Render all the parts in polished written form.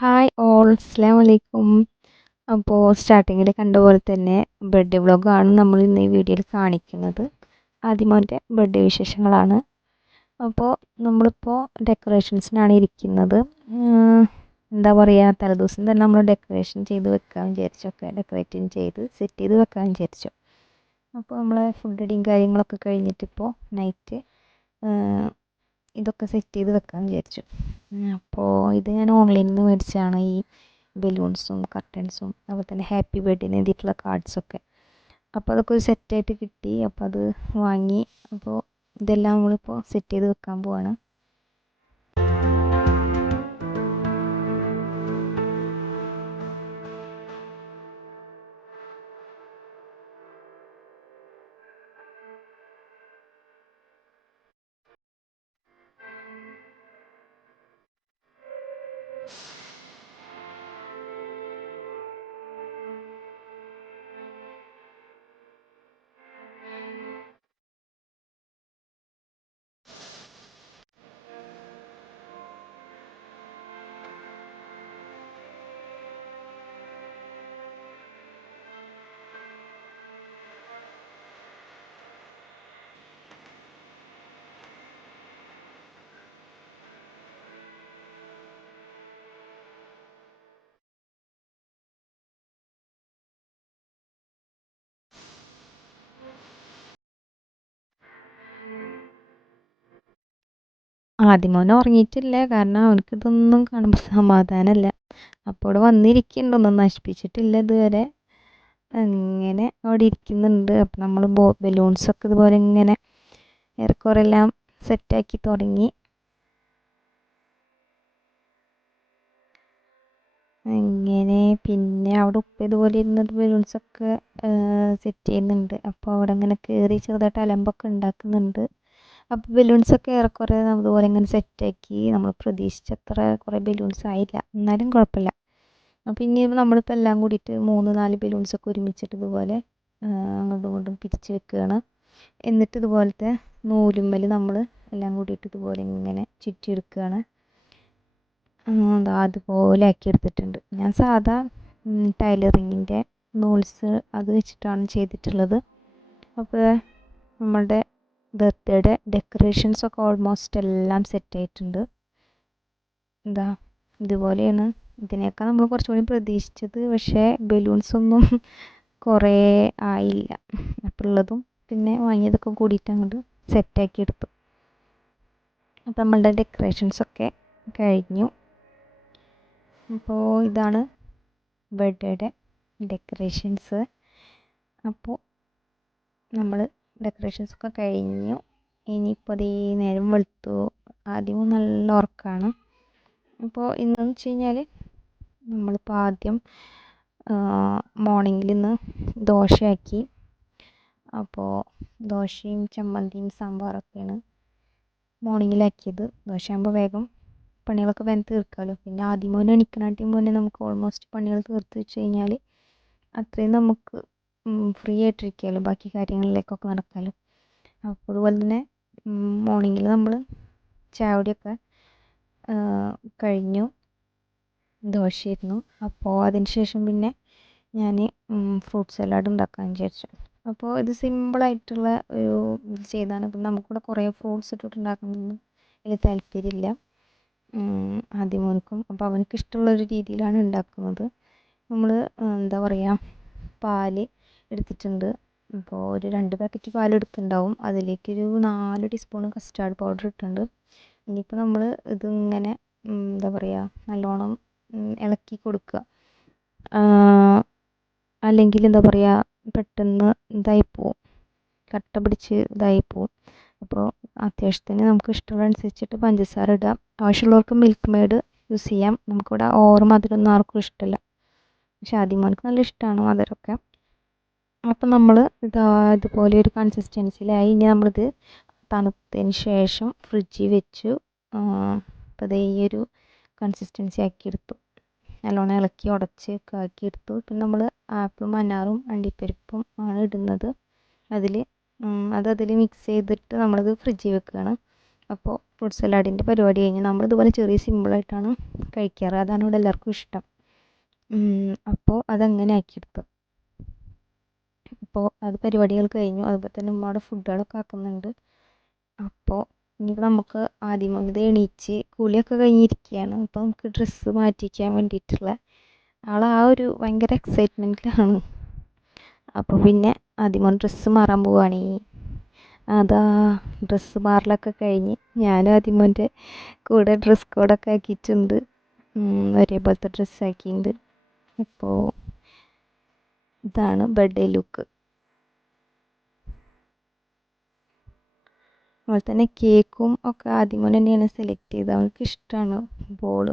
Hi all, അസ്സലാമു അലൈക്കും. അപ്പോൾ സ്റ്റാർട്ടിങ്ങിൽ കണ്ട പോലെ തന്നെ ബർത്ത്ഡേ വ്ളോഗാണ് നമ്മൾ ഇന്ന് ഈ വീഡിയോയിൽ കാണിക്കുന്നത്. ആദിമോൻ്റെ ബർത്ത്ഡേ വിശേഷങ്ങളാണ്. അപ്പോൾ നമ്മളിപ്പോൾ ഡെക്കറേഷൻസിനാണ് ഇരിക്കുന്നത്. എന്താ പറയുക, തലേദിവസം തന്നെ നമ്മൾ ഡെക്കറേഷൻ ചെയ്ത് വെക്കാൻ വിചാരിച്ചൊക്കെ ഡെക്കറേറ്റിംഗ് ചെയ്ത് സെറ്റ് ചെയ്ത് വെക്കാൻ വിചാരിച്ചു. അപ്പോൾ നമ്മൾ ഫുഡ് അടിയും കാര്യങ്ങളൊക്കെ കഴിഞ്ഞിട്ടിപ്പോൾ നൈറ്റ് ഇതൊക്കെ സെറ്റ് ചെയ്ത് വെക്കാൻ വിചാരിച്ചു. അപ്പോൾ ഇത് ഞാൻ ഓൺലൈനിൽ നിന്ന് മേടിച്ചതാണ്. ഈ ബലൂൺസും കർട്ടൻസും അതുപോലെ തന്നെ ഹാപ്പി ബർത്ത്ഡേന്ന് എഴുതിയിട്ടുള്ള കാർഡ്സൊക്കെ. അപ്പോൾ അതൊക്കെ ഒരു സെറ്റായിട്ട് കിട്ടി. അപ്പോൾ അത് വാങ്ങി. അപ്പോൾ ഇതെല്ലാം നമ്മളിപ്പോൾ സെറ്റ് ചെയ്ത് വെക്കാൻ പോവാണ്. ആദിമോൻ ഉറങ്ങിയിട്ടില്ല, കാരണം അവനക്ക് ഇതൊന്നും കാണുമ്പോൾ സമാധാനമല്ല. അപ്പോൾ ഇവിടെ വന്നിരിക്കുന്നുണ്ട്, ഒന്നും നശിപ്പിച്ചിട്ടില്ല ഇതുവരെ. അങ്ങനെ അവിടെ ഇരിക്കുന്നുണ്ട്. അപ്പം നമ്മൾ ബലൂൺസൊക്കെ ഇതുപോലെ ഇങ്ങനെ ഏറെക്കുറെ എല്ലാം സെറ്റാക്കി തുടങ്ങി. അങ്ങനെ പിന്നെ അവിടെ ഉപ്പ ഇതുപോലെ ഇരുന്നിട്ട് ബലൂൺസൊക്കെ സെറ്റ് ചെയ്യുന്നുണ്ട്. അപ്പോൾ അവിടെ ഇങ്ങനെ കയറി ചെറുതായിട്ട് അലമ്പൊക്കെ ഉണ്ടാക്കുന്നുണ്ട്. അപ്പോൾ ബലൂൺസൊക്കെ ഏറെക്കുറെ അതുപോലെ ഇങ്ങനെ സെറ്റാക്കി. നമ്മൾ പ്രതീക്ഷിച്ചത്ര കുറേ ബലൂൺസ് ആയില്ല, എന്നാലും കുഴപ്പമില്ല. അപ്പോൾ ഇനി നമ്മളിപ്പോൾ എല്ലാം കൂടിയിട്ട് 3-4 ബലൂൺസൊക്കെ ഒരുമിച്ചിട്ട് ഇതുപോലെ അങ്ങോട്ടും ഇങ്ങോട്ടും പിരിച്ച് വെക്കുകയാണ്. എന്നിട്ട് ഇതുപോലത്തെ നൂലുമ്മൽ നമ്മൾ എല്ലാം കൂടിയിട്ട് ഇതുപോലെ ഇങ്ങനെ ചുറ്റിയെടുക്കുകയാണ്. അതുപോലെ ആക്കി എടുത്തിട്ടുണ്ട്. ഞാൻ സാധാ ടൈലറിങ്ങിൻ്റെ നൂൽസ് അത് വെച്ചിട്ടാണ് ചെയ്തിട്ടുള്ളത്. അപ്പോൾ നമ്മളുടെ ബർത്ത്ഡേ ഡെക്കറേഷൻസൊക്കെ ഓൾമോസ്റ്റ് എല്ലാം സെറ്റായിട്ടുണ്ട്. എന്താ ഇതുപോലെയാണ്. ഇതിനേക്കാൾ നമ്മൾ കുറച്ചുകൂടി പ്രതീക്ഷിച്ചത്, പക്ഷേ ബലൂൺസൊന്നും കുറേ ആയില്ല. അപ്പോൾ ഉള്ളതും പിന്നെ വാങ്ങിയതൊക്കെ കൂടിയിട്ട് അങ്ങോട്ട് സെറ്റാക്കി എടുത്തു. അപ്പോൾ നമ്മളുടെ ഡെക്കറേഷൻസൊക്കെ കഴിഞ്ഞു. അപ്പോൾ ഇതാണ് ബർത്ത്ഡേയുടെ ഡെക്കറേഷൻസ്. അപ്പോൾ നമ്മൾ ഡെക്കറേഷൻസൊക്കെ കഴിഞ്ഞു. ഇനിയിപ്പോൾ അതേ നേരം വെളുത്തു. ആദ്യം നല്ല ഉറക്കമാണ്. അപ്പോൾ ഇന്നെന്ന് വെച്ച് കഴിഞ്ഞാൽ നമ്മളിപ്പോൾ ആദ്യം മോർണിംഗിൽ ഇന്ന് ദോശയാക്കി. അപ്പോൾ ദോശയും ചമ്മന്തിയും സാമ്പാറൊക്കെയാണ് മോർണിംഗിലാക്കിയത്. ദോശയാകുമ്പോൾ വേഗം പണികളൊക്കെ വേഗം തീർക്കാമല്ലോ. പിന്നെ ആദ്യമോനെ എണീക്കണാട്ടിയും മുന്നേ നമുക്ക് ഓൾമോസ്റ്റ് പണികൾ തീർത്ത് വെച്ച് കഴിഞ്ഞാൽ അത്രയും നമുക്ക് ഫ്രീ ആയിട്ടിരിക്കാമല്ലോ, ബാക്കി കാര്യങ്ങളിലേക്കൊക്കെ നടക്കാമല്ലോ. അപ്പോൾ അതുപോലെ തന്നെ മോർണിംഗിൽ നമ്മൾ ചായ കുടിയൊക്കെ കഴിഞ്ഞു. ദോശയായിരുന്നു. അപ്പോൾ അതിന് ശേഷം പിന്നെ ഞാൻ ഫ്രൂട്ട് സലാഡ് ഉണ്ടാക്കാൻ വിചാരിച്ചു. അപ്പോൾ ഇത് സിമ്പിളായിട്ടുള്ള ഒരു ഇത് ചെയ്താണ്. അപ്പം നമുക്കിവിടെ കുറേ ഫ്രൂട്ട്സ് ഇട്ടിട്ട് ഉണ്ടാക്കുന്നതൊന്നും വലിയ താല്പര്യമില്ല ആദ്യമോനിക്കും. അപ്പോൾ അവനക്ക് ഇഷ്ടമുള്ളൊരു രീതിയിലാണ് ഉണ്ടാക്കുന്നത്. നമ്മൾ എന്താ പറയുക, പാൽ എടുത്തിട്ടുണ്ട്. അപ്പോൾ ഒരു 2 പാക്കറ്റ് പാൽ എടുത്തിട്ടുണ്ടാവും. അതിലേക്കൊരു 4 ടീസ്പൂൺ കസ്റ്റാർഡ് പൗഡർ ഇട്ടിട്ടുണ്ട്. ഇനിയിപ്പോൾ നമ്മൾ ഇതിങ്ങനെ എന്താ പറയുക, നല്ലോണം ഇളക്കി കൊടുക്കുക. അല്ലെങ്കിൽ എന്താ പറയുക, പെട്ടെന്ന് ഇതായിപ്പോവും, കട്ട പിടിച്ച് ഇതായിപ്പോവും. അപ്പോൾ അത്യാവശ്യത്തിന് നമുക്ക് ഇഷ്ടമുള്ളതനുസരിച്ചിട്ട് പഞ്ചസാര ഇടുക. ആവശ്യമുള്ളവർക്ക് മിൽക്ക് മെയ്ഡ് യൂസ് ചെയ്യാം. നമുക്കിവിടെ ഓവർ മധുരമൊന്നും ആർക്കും ഇഷ്ടമല്ല, പക്ഷെ ആദ്യമോൾക്ക് നല്ല ഇഷ്ടമാണ് മധുരമൊക്കെ. അപ്പം നമ്മൾ ഇതുപോലെ ഒരു കൺസിസ്റ്റൻസിയിലായി. ഇനി നമ്മളിത് തണുത്തതിന് ശേഷം ഫ്രിഡ്ജിൽ വെച്ചു. അപ്പോൾ അതേ ഈ ഒരു കൺസിസ്റ്റൻസി ആക്കിയെടുത്തു. നല്ലോണം ഇളക്കി ഉടച്ച് ആക്കിയെടുത്തു. പിന്നെ നമ്മൾ ആപ്പിളും അനാറും അണ്ടിപ്പരിപ്പും ആണ് ഇടുന്നത്. അതിൽ മിക്സ് ചെയ്തിട്ട് നമ്മളത് ഫ്രിഡ്ജിൽ വെക്കുകയാണ്. അപ്പോൾ ഫ്രൂട്ട് സലാഡിൻ്റെ പരിപാടി കഴിഞ്ഞ് നമ്മളിതുപോലെ ചെറിയ സിമ്പിളായിട്ടാണ് കഴിക്കാറ്. അതാണ് ഇവിടെ എല്ലാവർക്കും ഇഷ്ടം. അപ്പോൾ അതങ്ങനെ ആക്കിയെടുത്തു. അപ്പോൾ അത് പരിപാടികൾ കഴിഞ്ഞു. അതുപോലെ തന്നെ ഉമ്മയുടെ ഫുഡുകളൊക്കെ ആക്കുന്നുണ്ട്. അപ്പോൾ ഇനിയിപ്പോൾ നമുക്ക് ആദ്യം ഇത് എണീച്ച് കുളിയൊക്കെ കഴിഞ്ഞിരിക്കുകയാണ്. അപ്പോൾ നമുക്ക് ഡ്രസ്സ് മാറ്റിക്കാൻ വേണ്ടിയിട്ടുള്ള ആ ഒരു ഭയങ്കര എക്സൈറ്റ്മെൻറ്റിലാണ്. അപ്പോൾ പിന്നെ ആദ്യം ഡ്രസ്സ് മാറാൻ പോവുകയാണ്. അതാ ഡ്രസ്സ് മാറലൊക്കെ കഴിഞ്ഞ് ഞാനും ആദ്യമോൻ്റെ കൂടെ ഡ്രസ് കോഡൊക്കെ ആക്കിയിട്ടുണ്ട്. ഒരേപോലത്തെ ഡ്രസ്സ് ആക്കിയിട്ടുണ്ട്. അപ്പോൾ ഇതാണ് ബർത്ത്ഡേ ലുക്ക്. അതുപോലെ തന്നെ കേക്കും ഒക്കെ ആദ്യമോൻ തന്നെയാണ് സെലക്ട് ചെയ്തത്. അവൾക്ക് ഇഷ്ടമാണ് ബോൾ.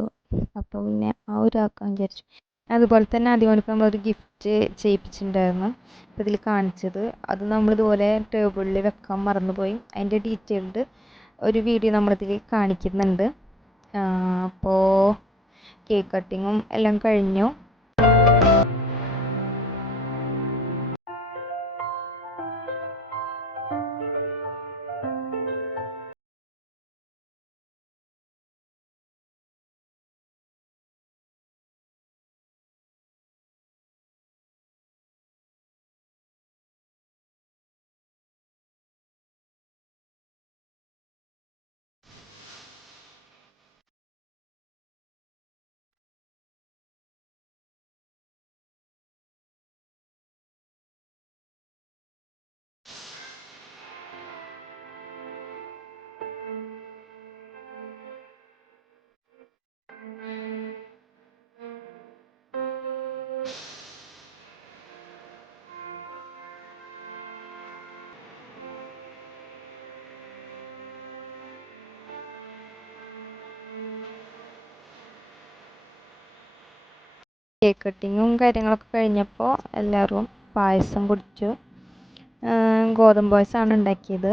അപ്പോൾ പിന്നെ ആ ഒരു ആക്കാൻ വിചാരിച്ചു. അതുപോലെ തന്നെ ആദ്യമോനിപ്പോൾ നമ്മളൊരു ഗിഫ്റ്റ് ചെയ്യിപ്പിച്ചിട്ടുണ്ടായിരുന്നു. അപ്പോൾ ഇതിൽ കാണിച്ചത് അത് നമ്മളിതുപോലെ ടേബിളിൽ വെക്കാൻ മറന്നുപോയി. അതിൻ്റെ ഡീറ്റെയിൽഡ് ഒരു വീഡിയോ നമ്മളിതിൽ കാണിക്കുന്നുണ്ട്. അപ്പോൾ കേക്ക് കട്ടിങ്ങും എല്ലാം കഴിഞ്ഞു. കേക്ക് കട്ടിങ്ങും കാര്യങ്ങളൊക്കെ കഴിഞ്ഞപ്പോൾ എല്ലാവരും പായസം കുടിച്ചു. ഗോതമ്പ് പായസമാണ് ഉണ്ടാക്കിയത്.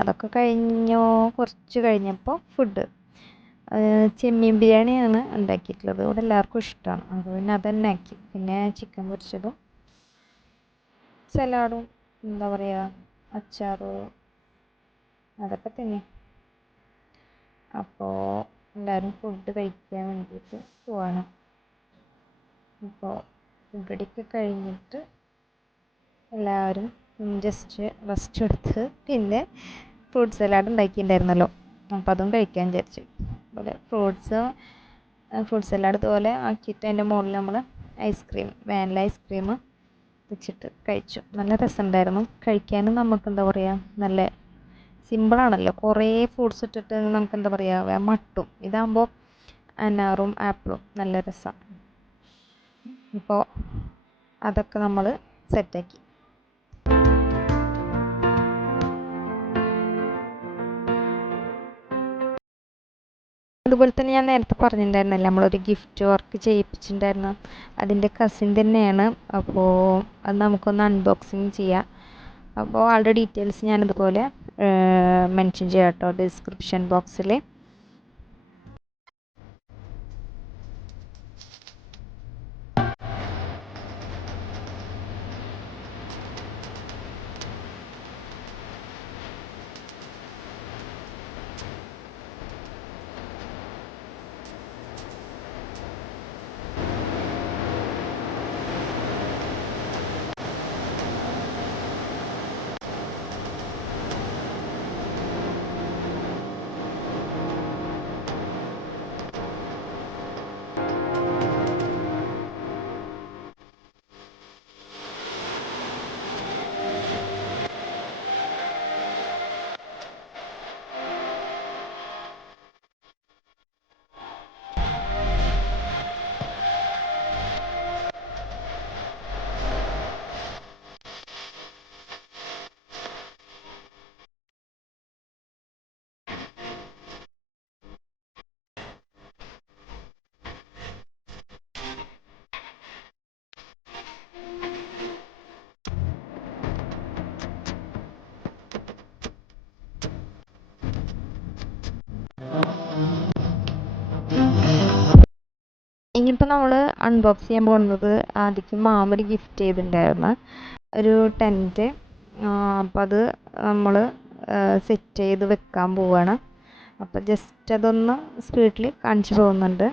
അതൊക്കെ കഴിഞ്ഞു. കുറച്ച് കഴിഞ്ഞപ്പോൾ ഫുഡ് ചെമ്മീൻ ബിരിയാണിയാണ് ഉണ്ടാക്കിയിട്ടുള്ളത്. ഇവിടെ എല്ലാവർക്കും ഇഷ്ടമാണ്. അപ്പോൾ പിന്നെ അതന്നെ ആക്കി. പിന്നെ ചിക്കൻ പൊരിച്ചതും സലാഡും എന്താ പറയുക അച്ചാറും അതൊക്കെ തന്നെ. അപ്പോൾ എല്ലാവരും ഫുഡ് കഴിക്കാൻ വേണ്ടിയിട്ട് പോവാണ്. അപ്പോൾ ഫുഡടിയൊക്കെ കഴിഞ്ഞിട്ട് എല്ലാവരും ജസ്റ്റ് റെസ്റ്റ് എടുത്ത് പിന്നെ ഫ്രൂട്ട് സലാഡ് ഉണ്ടാക്കിയിട്ടുണ്ടായിരുന്നല്ലോ, അപ്പോൾ അതും കഴിക്കാൻ വിചാരിച്ചു. അതുപോലെ ഫ്രൂട്ട് സലാഡ് ഇതുപോലെ ആക്കിയിട്ട് അതിൻ്റെ മുകളിൽ നമ്മൾ ഐസ്ക്രീം വാനില ഐസ്ക്രീം വെച്ചിട്ട് കഴിച്ചു. നല്ല രസമുണ്ടായിരുന്നു കഴിക്കാനും. നമുക്ക് എന്താ പറയുക നല്ല സിമ്പിളാണല്ലോ. കുറേ ഫ്രൂട്ട്സ് ഇട്ടിട്ട് നമുക്ക് എന്താ പറയുക മട്ടും. ഇതാകുമ്പോൾ അനാറും ആപ്പിളും നല്ല രസമാണ്. ഇപ്പോൾ അതൊക്കെ നമ്മൾ സെറ്റാക്കി. അതുപോലെ തന്നെ ഞാൻ നേരത്തെ പറഞ്ഞിട്ടുണ്ടായിരുന്നല്ലോ നമ്മളൊരു ഗിഫ്റ്റ് വർക്ക് ചെയ്യിപ്പിച്ചിട്ടുണ്ടായിരുന്നു. അതിൻ്റെ കസിൻ തന്നെയാണ്. അപ്പോൾ അത് നമുക്കൊന്ന് അൺബോക്സിങ് ചെയ്യാം. അപ്പോൾ ആളുടെ ഡീറ്റെയിൽസ് ഞാനിതുപോലെ മെൻഷൻ ചെയ്യാം കേട്ടോ ഡിസ്ക്രിപ്ഷൻ ബോക്സിൽ. ഇനിയിപ്പോൾ നമ്മൾ അൺബോക്സ് ചെയ്യാൻ പോകുന്നത് ആദ്യം മാമൊരു ഗിഫ്റ്റ് ചെയ്തിട്ടുണ്ടായിരുന്നു ഒരു ടെൻറ്റ്. അപ്പോൾ അത് നമ്മൾ സെറ്റ് ചെയ്ത് വെക്കാൻ പോവുകയാണ്. അപ്പോൾ ജസ്റ്റ് അതൊന്ന് സ്പീഡിൽ കാണിച്ചു പോകുന്നുണ്ട്.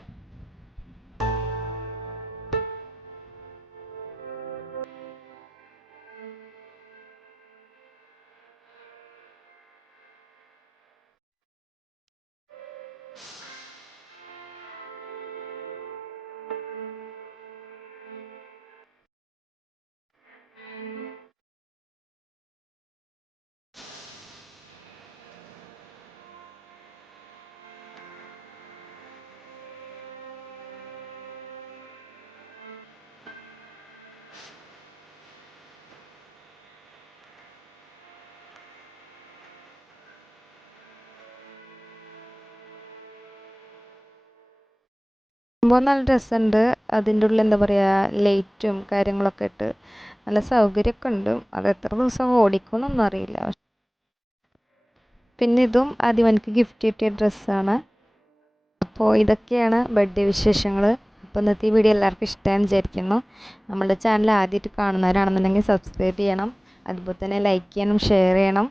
സംഭവം നല്ല രസമുണ്ട്. അതിൻ്റെ ഉള്ളിൽ എന്താ പറയുക, ലൈറ്റും കാര്യങ്ങളൊക്കെ ഇട്ട് നല്ല സൗകര്യമൊക്കെ ഉണ്ട്. അത് എത്ര ദിവസം ഓടിക്കുമെന്നൊന്നും അറിയില്ല. പിന്നെ ഇതും ആദ്യം എനിക്ക് ഗിഫ്റ്റ് കിട്ടിയ ഡ്രസ്സാണ്. അപ്പോൾ ഇതൊക്കെയാണ് ബർത്ത്ഡേ വിശേഷങ്ങൾ. അപ്പോൾ ഇന്നത്തെ ഈ വീഡിയോ എല്ലാവർക്കും ഇഷ്ടമാണെന്ന് വിചാരിക്കുന്നു. നമ്മുടെ ചാനൽ ആദ്യമായിട്ട് കാണുന്നവരാണെന്നുണ്ടെങ്കിൽ സബ്സ്ക്രൈബ് ചെയ്യണം, അതുപോലെ തന്നെ ലൈക്ക് ചെയ്യണം, ഷെയർ ചെയ്യണം.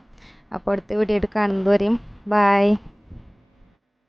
അപ്പോൾ അടുത്ത വീഡിയോ ആയിട്ട് കാണുന്നതുവരെയും ബൈ.